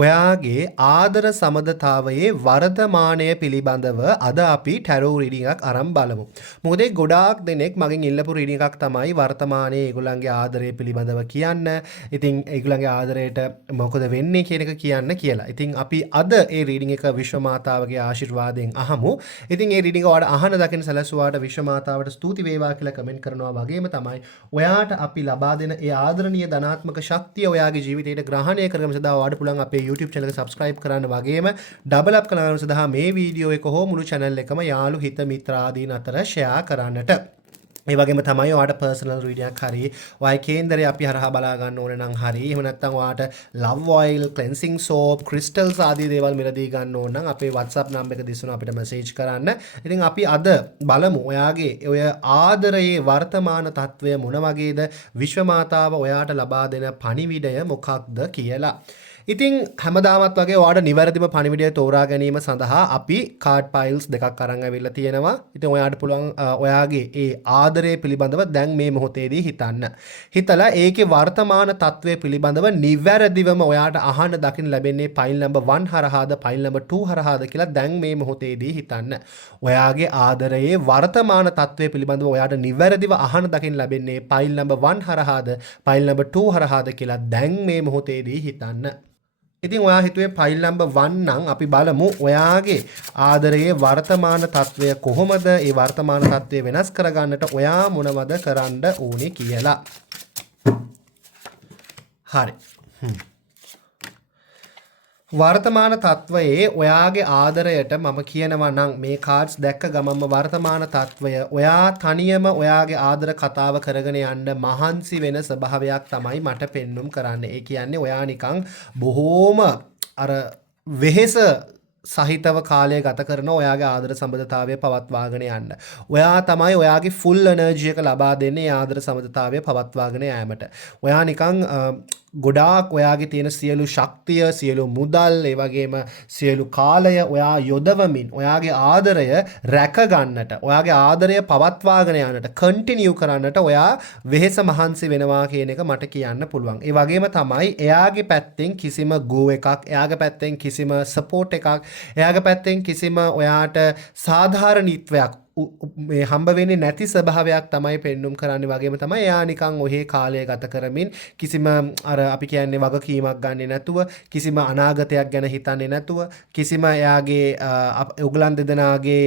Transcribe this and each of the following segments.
ඔයාගේ ආදර සමඳතාවයේ වර්තමානය පිළිබඳව අද අපි ටැරෝ රීඩින් එකක් අරන් බලමු. මොකද ගොඩාක් දෙනෙක් මගෙන් ඉල්ලපු රීඩින් එකක් තමයි වර්තමානයේ ඒගොල්ලන්ගේ ආදරය පිළිබඳව කියන්න. ඉතින් ඒගොල්ලන්ගේ ආදරයට මොකද වෙන්නේ කියන එක කියන්න කියලා. ඉතින් අපි අද ඒ රීඩින් එක විශ්ව මාතාවගේ ආශිර්වාදයෙන් අහමු. ඉතින් ඒ රීඩින් එක ඔයාලට අහන දකින සැලසුවාට විශ්ව මාතාවට ස්තුති වේවා කියලා කමෙන්ට් කරනවා වගේම තමයි ඔයාට අපි ලබා දෙන ඒ ආදරණීය ධනාත්මක ශක්තිය ඔයාගේ ජීවිතයට ග්‍රහණය කරගන්න සදා ඔයාලට පුළුවන් අපේ YouTube channel එක subscribe කරන්න වගේම double up කරගන්න සඳහා මේ වීඩියෝ එක හෝ මුළු channel එකම යාළු හිත මිත්‍රාදීන් අතර share කරන්නට. ඒ වගේම තමයි ඔයාට personal reading එකක් හරි ඔයයි කේන්දරේ අපි හරහා බලා ගන්න ඕනේ නම් හරි එහෙම නැත්නම් ඔයාට love oil cleansing soap crystals ආදී දේවල් මිලදී ගන්න ඕන නම් අපේ WhatsApp number එක දිස්සුන අපිට message කරන්න. ඉතින් අපි අද බලමු ඔයාගේ ඔය ආදරයේ වර්තමාන තත්වය මොන වගේද විශ්ව මාතාව ඔයාට ලබා දෙන පණිවිඩය මොකක්ද කියලා. ඉතින් හැමදාමත් වගේ ඔයාට නිවැරදිම පණිවිඩය තෝරා ගැනීම සඳහා අපි කාඩ් පයිල්ස් දෙකක් අරන් ඇවිල්ලා තියෙනවා. ඉතින් ඔයාට පුළුවන් ඔයාගේ ඒ ආදරය පිළිබඳව දැන් මේ මොහොතේදී හිතන්න. හිතලා ඒකේ වර්තමාන තත්වය පිළිබඳව නිවැරදිවම ඔයාට අහන්න දකින්න ලැබෙන්නේ පයිල් නම්බර් 1 හරහාද පයිල් නම්බර් 2 හරහාද කියලා දැන් මේ මොහොතේදී හිතන්න. ඔයාගේ ආදරයේ වර්තමාන තත්වය පිළිබඳව ඔයාට නිවැරදිව අහන්න දකින්න ලැබෙන්නේ පයිල් නම්බර් 1 හරහාද පයිල් නම්බර් 2 හරහාද කියලා දැන් මේ මොහොතේදී හිතන්න. ඉතින් ඔයා හිතුවේ ෆයිල් නම්බර් 1 නම් අපි බලමු ඔයාගේ ආදරයේ වර්තමාන තත්වය කොහොමද ඒ වර්තමාන තත්වය වෙනස් කරගන්නට ඔයා මොනවද කරන්න ඕනේ කියලා. හරි. වර්තමාන තත්වයේ ඔයාගේ ආදරයට මම කියනවා නම් මේ කාඩ්ස් දැක්ක ගමන්ම වර්තමාන තත්වය ඔයා තනියම ඔයාගේ ආදර කතාව කරගෙන යන්න මහන්සි වෙන ස්වභාවයක් තමයි මට පෙන්눔 කරන්නේ. ඒ කියන්නේ ඔයා නිකන් බොහෝම අර වෙහෙස සහිතව කාලය ගත කරන ඔයාගේ ආදර සම්බන්ධතාවය පවත්වාගෙන යන්න. ඔයා තමයි ඔයාගේ ෆුල් එනර්ජි එක ලබා දෙන්නේ ආදර සම්බන්ධතාවය පවත්වාගෙන යාමට. ඔයා නිකන් ගොඩාක් ඔයාගේ තියෙන සියලු ශක්තිය, සියලු මුදල්, ඒ වගේම සියලු කාලය ඔයා යොදවමින් ඔයාගේ ආදරය රැක ගන්නට, ඔයාගේ ආදරය පවත්වාගෙන යන්නට, කන්ටිනියු කරන්නට ඔයා වෙහෙස මහන්සි වෙනවා කියන එක මට කියන්න පුළුවන්. ඒ වගේම තමයි එයාගේ පැත්තෙන් කිසිම ගෝ එකක්, එයාගේ පැත්තෙන් කිසිම සපෝට් එකක්, එයාගේ පැත්තෙන් කිසිම ඔයාට සාධාරණීත්වයක් මේ හම්බ වෙන්නේ නැති ස්වභාවයක් තමයි පෙන්눔 කරන්නේ. වගේම තමයි එයා නිකන් ඔහේ කාලය ගත කරමින් කිසිම අර අපි කියන්නේ වගකීමක් ගන්නෙ නැතුව, කිසිම අනාගතයක් ගැන හිතන්නේ නැතුව, කිසිම එයාගේ උගලන් දෙදෙනාගේ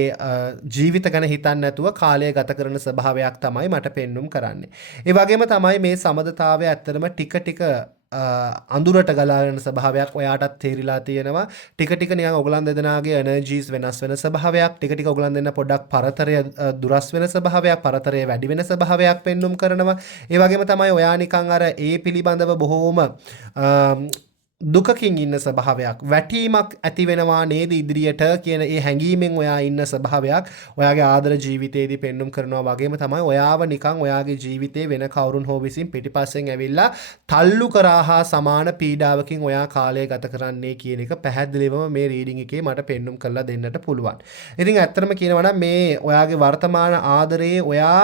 ජීවිත ගැන හිතන්නේ නැතුව කාලය ගත කරන ස්වභාවයක් තමයි මට පෙන්눔 කරන්නේ. ඒ වගේම තමයි මේ සමදතාවය ඇත්තටම ටික ටික අඳුරට ගලාගෙන ස්වභාවයක් ඔයාටත් තේරිලා තියෙනවා. ටික ටික නිකන් ඔයගලන් දෙදෙනාගේ එනර්ජීස් වෙනස් වෙන ස්වභාවයක්, ටික ටික ඔයගලන් දෙන්න පොඩ්ඩක් පරතරය දුරස් වෙන ස්වභාවයක්, පරතරය වැඩි වෙන ස්වභාවයක් පෙන්눔 කරනවා. ඒ වගේම තමයි ඔයා නිකන් අර ඒ පිළිබඳව බොහෝම දුකකින් ඉන්න ස්වභාවයක්, වැටීමක් ඇති වෙනවා නේද ඉදිරියට කියන ඒ හැඟීමෙන් ඔයා ඉන්න ස්වභාවයක් ඔයාගේ ආදර ජීවිතයේදී පෙන්눔 කරනවා. වගේම තමයි ඔයාව නිකන් ඔයාගේ ජීවිතේ වෙන කවුරුන් හෝ විසින් පිටිපස්සෙන් ඇවිල්ලා තල්ලු කරා හා සමාන පීඩාවකින් ඔයා කාලය ගත කරන්නේ කියන එක පැහැදිලිවම මේ රීඩින් එකේ මට පෙන්눔 කරලා දෙන්නට පුළුවන්. ඉතින් ඇත්තටම කියනවා නම් මේ ඔයාගේ වර්තමාන ආදරයේ ඔයා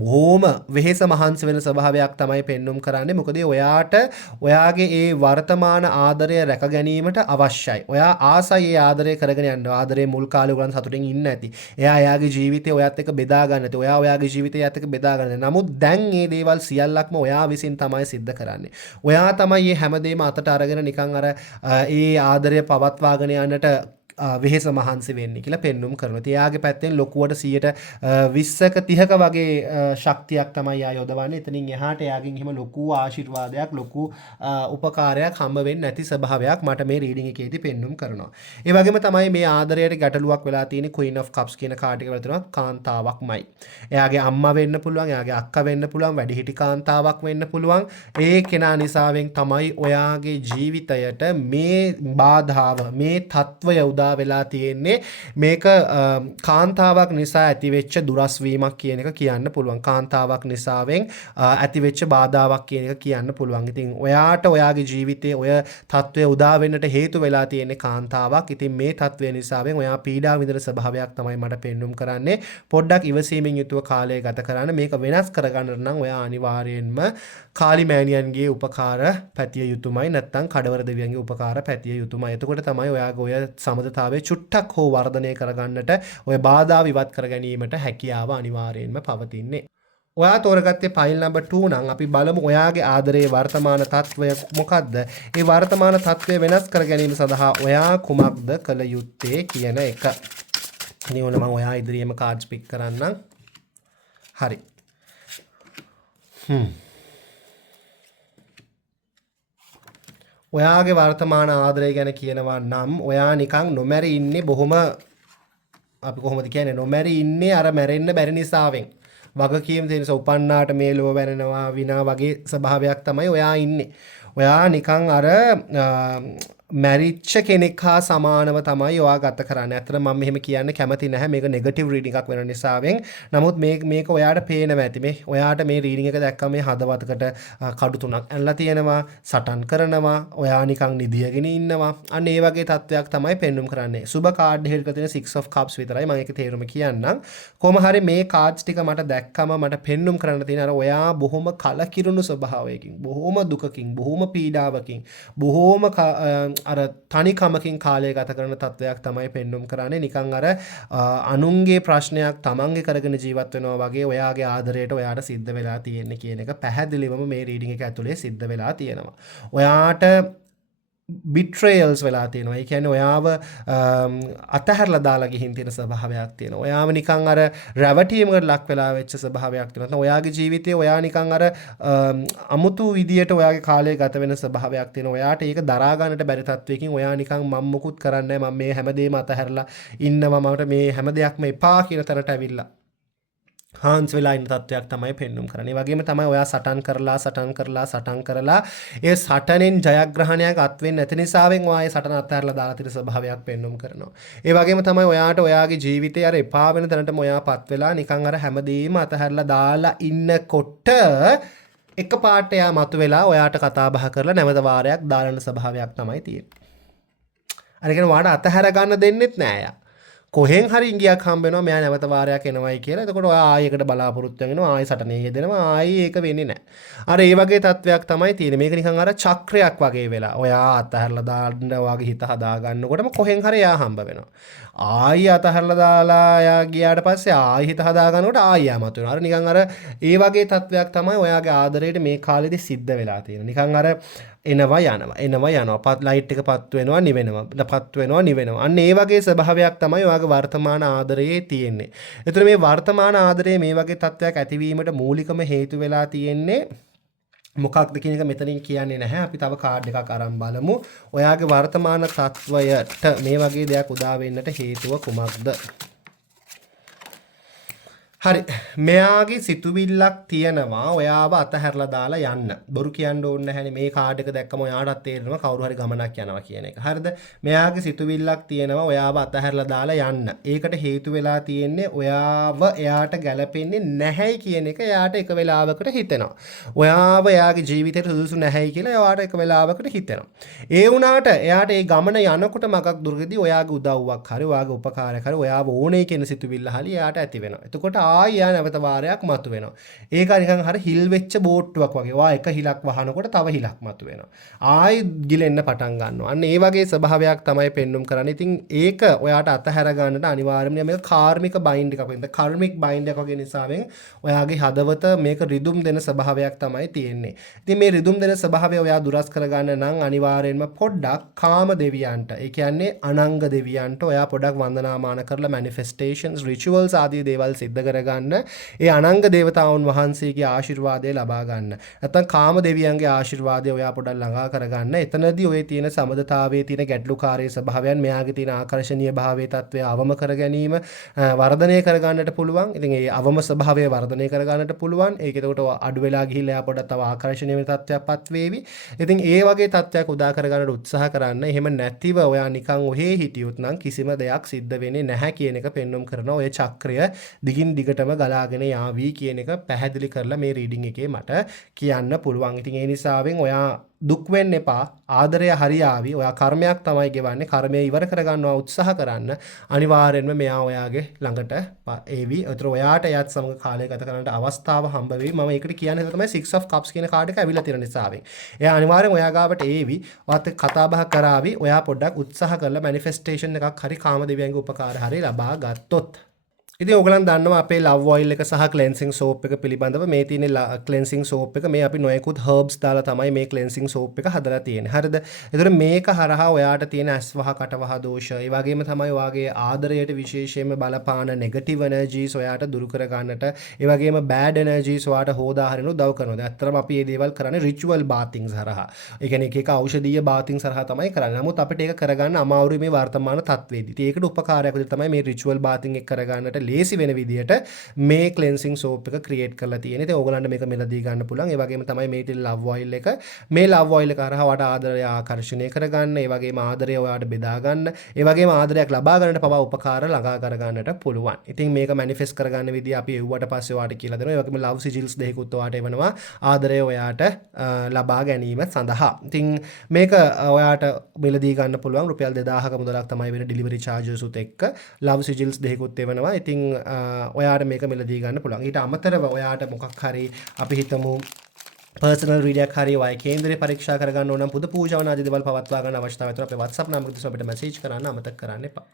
බොහොම වෙහෙස මහන්සි වෙන ස්වභාවයක් තමයි පෙන්눔 කරන්නේ. මොකද ඔයාට ඔයාගේ ඒ වර්තමාන ආදරය රැක ගැනීමට අවශ්‍යයි. ඔයා ආසයි ඒ ආදරය කරගෙන යන්න. ආදරේ මුල් කාලේ උගලන් සතුටින් ඉන්න ඇති. එයා එයාගේ ජීවිතේ ඔයත් එක්ක බෙදා ගන්න ඇති. ඔයා ඔයාගේ ජීවිතේ එයාත් එක්ක බෙදා ගන්න. නමුත් දැන් මේ දේවල් සියල්ලක්ම ඔයා විසින් තමයි සිද්ධ කරන්නේ. ඔයා තමයි මේ හැමදේම අතට අරගෙන නිකන් අර ඒ ආදරය පවත්වාගෙන යන්නට වෙහෙස මහන්සි වෙන්නේ කියලා පෙන්눔 කරනවා. එයාගේ පැත්තෙන් ලොකුවට 20ක 30ක වගේ ශක්තියක් තමයි ආ යොදවන්නේ. එතනින් එහාට එයාගෙන් එහෙම ලොකු ආශිර්වාදයක්, ලොකු උපකාරයක් හම්බ වෙන්නේ නැති ස්වභාවයක් මට මේ රීඩින් එකේදී පෙන්눔 කරනවා. ඒ වගේම තමයි මේ ආදරයට ගැටලුවක් වෙලා තියෙන්නේ Queen of Cups කියන කාඩ් එක වල තියෙනවා කාන්තාවක්මයි. එයාගේ අම්මා වෙන්න පුළුවන්, එයාගේ අක්කා වෙන්න පුළුවන්, වැඩිහිටි කාන්තාවක් වෙන්න පුළුවන්. ඒ කෙනා නිසාවෙන් තමයි ඔයාගේ ජීවිතයට මේ බාධාව, මේ తත්වය උදා බාධා වෙලා තියෙන්නේ මේක කාන්තාවක් නිසා ඇතිවෙච්ච දුරස්වීමක් කියන එක කියන්න පුළුවන්. කාන්තාවක් නිසාවෙන් ඇතිවෙච්ච බාධාවක් කියන එක කියන්න පුළුවන්. ඉතින් ඔයාට ඔයාගේ ජීවිතයේ ඔය තත්ත්වය උදා වෙන්නට හේතු වෙලා තියෙන්නේ කාන්තාවක්. ඉතින් මේ තත්ත්වය නිසාවෙන් ඔයා පීඩා විඳින ස්වභාවයක් තමයි මට පෙන්눔 කරන්නේ. පොඩ්ඩක් ඉවසීමෙන් යුතුව කාලය ගත කරන්න. මේක වෙනස් කරගන්න නම් ඔයා අනිවාර්යයෙන්ම කාලි මෑණියන්ගේ උපකාර පැතිය යුතුමයි. නැත්නම් කඩවර දෙවියන්ගේ උපකාර පැතිය යුතුමයි. එතකොට තමයි ඔයාගේ ඔය සමතතාවය චුට්ටක් හෝ වර්ධනය කරගන්නට ඔය බාධා විවත් කර ගැනීමට හැකියාව අනිවාර්යයෙන්ම පවතින්නේ. ඔයා තෝරගත්තේ ෆයිල් නම්බර් 2 නම් අපි බලමු ඔයාගේ ආදරයේ වර්තමාන තත්වය මොකක්ද? ඒ වර්තමාන තත්වය වෙනස් කර ගැනීම සඳහා ඔයා කුමක්ද කළ යුත්තේ කියන එක. ඉතින් ඕන මම ඔයා ඉදිරියේම කාඩ්ස් පික් කරන්නම්. හරි. ඔයාගේ වර්තමාන ආදරය ගැන කියනවා නම් ඔයා නිකන් නොමැරි ඉන්නේ බොහොම අපි කොහොමද කියන්නේ නොමැරි ඉන්නේ අර මැරෙන්න බැරි නිසාවෙන්. වගකීම් තියෙන නිසා උපන්නාට මේ ලෝව වැරෙනවා විනා වගේ ස්වභාවයක් තමයි ඔයා ඉන්නේ. ඔයා නිකන් අර මැරිච්ච කෙනෙක් හා සමානව තමයි ඔයා ගත කරන්නේ. ඇත්තට මම මෙහෙම කියන්න කැමති නැහැ. මේක නෙගටිව් රීඩින් එකක් වෙන නිසාවෙන්. නමුත් මේක ඔයාට පේනවා ඇති. මේ ඔයාට මේ රීඩින් එක දැක්කම මේ හදවතකට කඩු තුනක් ඇනලා තියෙනවා. සටන් කරනවා. ඔයා නිකන් නිදියගෙන ඉන්නවා. අන්න ඒ වගේ තත්වයක් තමයි පෙන්눔 කරන්නේ. සුබ කාඩ් එකක තියෙන 6 of cups විතරයි. මම ඒකේ තේරුම කියන්නම්. කොහොම හරි මේ කාඩ්ස් ටික මට දැක්කම මට පෙන්눔 කරන්න තියෙන අර ඔයා බොහොම කලකිරුණු ස්වභාවයකින්, බොහොම දුකකින්, බොහොම පීඩාවකින්, බොහොම අර තනිකමකින් කාලය ගත කරන තත්වයක් තමයි පෙන්눔 කරන්නේ. නිකන් අර අනුන්ගේ ප්‍රශ්නයක් තමන්ගේ කරගෙන ජීවත් වෙනවා වගේ ඔයාගේ ආදරයට ඔයාට සිද්ධ වෙලා තියෙන්නේ කියන එක පැහැදිලිවම මේ රීඩින් එක ඇතුලේ සිද්ධ වෙලා තියෙනවා. ඔයාට betrayals වෙලා තියෙනවා. ඒ කියන්නේ ඔයාව අතහැරලා දාලා ගිහින් තියෙන ස්වභාවයක් තියෙනවා. ඔයාව නිකන් අර රැවටීමකට ලක් වෙලා වෙච්ච ස්වභාවයක් තියෙනවා. නැත්නම් ඔයාගේ ජීවිතේ ඔයා නිකන් අර අමුතු විදියට ඔයාගේ කාලය ගත වෙන ස්වභාවයක් තියෙනවා. ඔයාට ඒක දරා ගන්නට බැරි තත්වයකින් ඔයා නිකන් මම මොකුත් කරන්නේ නැහැ. මම මේ හැමදේම අතහැරලා ඉන්නවා. මට මේ හැම දෙයක්ම එපා කියන තැනට ඇවිල්ලා හාන්ස් වෙලා ඉන්න තත්වයක් තමයි පෙන්눔 කරන්නේ. ඒ වගේම තමයි ඔයා සටන් කරලා ඒ සටනෙන් ජයග්‍රහණයක් අත් වෙන්නේ නැති නිසාවෙන් ඔයා ඒ සටන අත්හැරලා දාලා තියෙන ස්වභාවයක් පෙන්눔 කරනවා. ඒ වගේම තමයි ඔයාට ඔයාගේ ජීවිතේ අර එපා වෙන තැනටම ඔයාපත් වෙලා නිකන් අර හැමදේම අතහැරලා දාලා ඉන්නකොට එකපාරට එයා මතුවෙලා ඔයාට කතා බහ කරලා නැවත වාරයක් දාලන ස්වභාවයක් තමයි තියෙන්නේ. අර කියන්නේ ඔයාට අතහැර ගන්න දෙන්නෙත් නෑ යා. කොහෙන් හරි ඉංගියක් හම්බ වෙනවා මෙයා නැවත වාරයක් එනවයි කියලා. එතකොට ඔයා ආයෙකට බලාපොරොත්තු වෙනවා ආයෙ සටනේ යෙදෙනවා ආයෙ ඒක වෙන්නේ නැහැ. අර ඒ වගේ තත්වයක් තමයි තියෙන්නේ. මේක නිකන් අර චක්‍රයක් වගේ වෙලා. ඔයා අතහැරලා දාන්න ඔයාගේ හිත හදා ගන්නකොටම කොහෙන් හරි එයා හම්බ වෙනවා. ආයෙ අතහැරලා දාලා එයා ගියාට පස්සේ ආයෙ හිත හදා ගන්නකොට ආයෙ යාමත් වෙනවා. අර නිකන් අර ඒ වගේ තත්වයක් තමයි ඔයාගේ ආදරේට මේ කාලෙදි සිද්ධ වෙලා තියෙන්නේ. නිකන් අර එනවා යනවා ලයිට් එක පත් වෙනවා නිවෙනවා අන්න ඒ වගේ ස්වභාවයක් තමයි ඔයාගේ වර්තමාන ආදරයේ තියෙන්නේ. එතකොට මේ වර්තමාන ආදරයේ මේ වගේ තත්ත්වයක් ඇතිවීමට මූලිකම හේතු වෙලා තියෙන්නේ මොකක්ද කියන එක මෙතනින් කියන්නේ නැහැ. අපි තව කාඩ් එකක් අරන් බලමු. ඔයාගේ වර්තමාන තත්ත්වයට මේ වගේ දෙයක් උදා වෙන්නට හේතුව කුමක්ද? හරි මෙයාගේ සිතුවිල්ලක් තියෙනවා ඔයාව අතහැරලා දාලා යන්න. බොරු කියන්න ඕනේ නැහැනේ. මේ කාඩ් එක දැක්කම ඔයාටත් තේරෙනවා කවුරු හරි ගමනක් යනවා කියන එක. හරිද? මෙයාගේ සිතුවිල්ලක් තියෙනවා ඔයාව අතහැරලා දාලා යන්න. ඒකට හේතු වෙලා තියෙන්නේ ඔයාව එයාට ගැලපෙන්නේ නැහැයි කියන එක එයාට එක වෙලාවකට හිතෙනවා. ඔයාව එයාගේ ජීවිතේට සුදුසු නැහැයි කියලා එයාට එක වෙලාවකට හිතෙනවා. ඒ වුණාට එයාට ඒ ගමන යනකොට මගක් දුරකදී ඔයාගේ උදව්වක් හරි ඔයාගේ උපකාරයක් හරි ඔයාව ඕනේ කියන සිතුවිල්ල හරි එයාට ඇති වෙනවා. එතකොට ආයෙ නැවත වාරයක් මතුවෙනවා. ඒක නිකන් හරි හිල් වෙච්ච බෝට්ටුවක් වගේ. ඔයා එක හිලක් වහනකොට තව හිලක් මතුවෙනවා. ආයෙ ගිලෙන්න පටන් ගන්නවා. අන්න ඒ වගේ ස්වභාවයක් තමයි පෙන්눔 කරන්නේ. ඉතින් ඒක ඔයාට අතහැර ගන්නට අනිවාර්යයෙන්ම මේක කාර්මික බයින්ඩ් එකක් වෙනවා. කාර්මික බයින්ඩ් එකක් වගේ නිසාවෙන් ඔයාගේ හදවත මේක රිදුම් දෙන ස්වභාවයක් තමයි තියෙන්නේ. ඉතින් මේ රිදුම් දෙන ස්වභාවය ඔයා දුරස් කරගන්න නම් අනිවාර්යයෙන්ම පොඩ්ඩක් කාම දෙවියන්ට, ඒ කියන්නේ අනංග දෙවියන්ට ඔයා පොඩ්ඩක් වන්දනාමාන කරලා manifestations rituals ආදී දේවල් සිද්ධ කර කරගන්න ඒ අනංග දේවතාවුන් වහන්සේගේ ආශිර්වාදය ලබා ගන්න. නැත්නම් කාම දෙවියන්ගේ ආශිර්වාදය ඔයා පොඩ්ඩක් ළඟා කරගන්න. එතනදී ඔය තියෙන සමදතාවයේ තියෙන ගැටලුකාරී ස්වභාවයන් මෙයාගේ තියෙන ආකර්ෂණීය භාවයේ තත්වය අවම කර ගැනීම වර්ධනය කර ගන්නට පුළුවන්. ඉතින් ඒ අවම ස්වභාවය වර්ධනය කර ගන්නට පුළුවන්. ඒක එතකොට අඩු වෙලා ගිහිල්ලා එයා පොඩ්ඩක් තව ආකර්ෂණීය වෙන තත්වයක්පත් වේවි. ඉතින් ඒ වගේ තත්වයක් උදා කර ගන්නට උත්සාහ කරන්න. එහෙම නැතිව ඔයා නිකන් ඔහේ හිටියොත් නම් කිසිම දෙයක් සිද්ධ වෙන්නේ නැහැ කියන එක පෙන්වුම් කරනවා. ඔය චක්‍රය දිගින් දිගටම ගලාගෙන යාවි කියන එක පැහැදිලි කරලා මේ රීඩින් එකේ මට කියන්න පුළුවන්. ඉතින් ඒ නිසාවෙන් ඔයා දුක් වෙන්න එපා. ආදරය හරියාවි. ඔයා කර්මයක් තමයි ගෙවන්නේ. කර්මය ඉවර කරගන්නවා උත්සාහ කරන්න. අනිවාර්යෙන්ම මෙයා ඔයාගේ ළඟට ඒවි. ඒතර ඔයාට එයත් සමග කාලය ගත කරන්නට අවස්ථාව හම්බ වෙයි. මම ඒකට කියන්නේ තමයි 6 of cups කියන කාඩ් එක ඇවිල්ලා තියෙන නිසාවෙන්. එයා අනිවාර්යෙන් ඔයා ගාවට ඒවි. ඔයත් එක්ක කතා බහ කරાવી. ඔයා පොඩ්ඩක් උත්සාහ කරලා මැනිෆෙස්ටේෂන් එකක් හරි කාම දෙවියන්ගේ උපකාර හරි ලබා ගත්තොත්. ඉතින් ඔයගලන් දන්නවා අපේ ලව් ඔයිල් එක සහ ක්ලෙන්සිං සෝප් එක පිළිබඳව මේ තියෙන ක්ලෙන්සිං සෝප් එක මේ අපි නොයෙකුත් හර්බ්ස් දාලා තමයි මේ ක්ලෙන්සිං සෝප් එක හදලා තියෙන්නේ. හරිද? ඒතර මේක හරහා ඔයාට තියෙන ඇස්වහ කටවහ දෝෂ, ඒ වගේම තමයි ඔයාගේ ආදරයට විශේෂයෙන්ම බලපාන නෙගටිව් එනර්ජීස් ඔයාට දුරු කර ගන්නට, ඒ වගේම බෑඩ් එනර්ජීස් ඔයාට හොදා හරින උදව් කරනවා. දැන් අත්‍තරම අපි මේ දේවල් කරන්නේ රිචුවල් බාතින්ග්ස් හරහා. ඒ කියන්නේ එක එක ඖෂධීය බාතින්ග්ස් හරහා තමයි කරන්නේ. නමුත් අපිට ඒක කරගන්න අමාරුයි මේ වර්තමාන තත්ත්වයේදී. ඉතින් ඒකට උපකාරයක් විදිහට තමයි මේ රිචුවල් බාතින්ග් එක කරගන්නට ලේසි වෙන විදිහට මේ ක්ලෙන්සිං සෝප් එක ක්‍රියේට් කරලා තියෙන්නේ. ඉතින් ඕගලන්ට මේක මිලදී ගන්න පුළුවන්. ඒ වගේම තමයි මේ තියෙන ලව් ඔයිල් එක. මේ ලව් ඔයිල් එක හරහා ඔයාට ආදරය ආකර්ෂණය කරගන්න, ඒ වගේම ආදරය ඔයාට බෙදා ගන්න, ඒ වගේම ආදරයක් ලබා ගන්නට පවා උපකාර ළඟා කර ගන්නට පුළුවන්. ඉතින් මේක මැනිෆෙස්ට් කරගන්න විදිය අපි එව්වට පස්සේ ඔයාට කියලා දෙනවා. ඒ වගේම ලව් සිජිල්ස් දෙකකුත් ඔයාට එවනවා ආදරය ඔයාට ලබා ගැනීම සඳහා. ඉතින් මේක ඔයාට මිලදී ගන්න පුළුවන්. රුපියල් 2000ක මුදලක් තමයි වෙන ඩෙලිවරි චාර්ජස් උත් එක්ක ලව් සිජිල්ස් දෙකකුත් එවනවා. ඉතින් ඔයාට මේක මිලදී ගන්න පුළුවන්. ඊට අමතරව ඔයාට මොකක් හරි අපි හිතමු පර්සනල් රීඩයක් හරි වයි කේන්දරේ පරීක්ෂා කරගන්න ඕන නම් පුද පූජාවන ආදී දේවල් පවත්වා ගන්න අවශ්‍යතාවය තියෙනවා. අපේ WhatsApp නම්බර උදෙසා අපිට මැසේජ් කරන්න අමතක කරන්න එපා.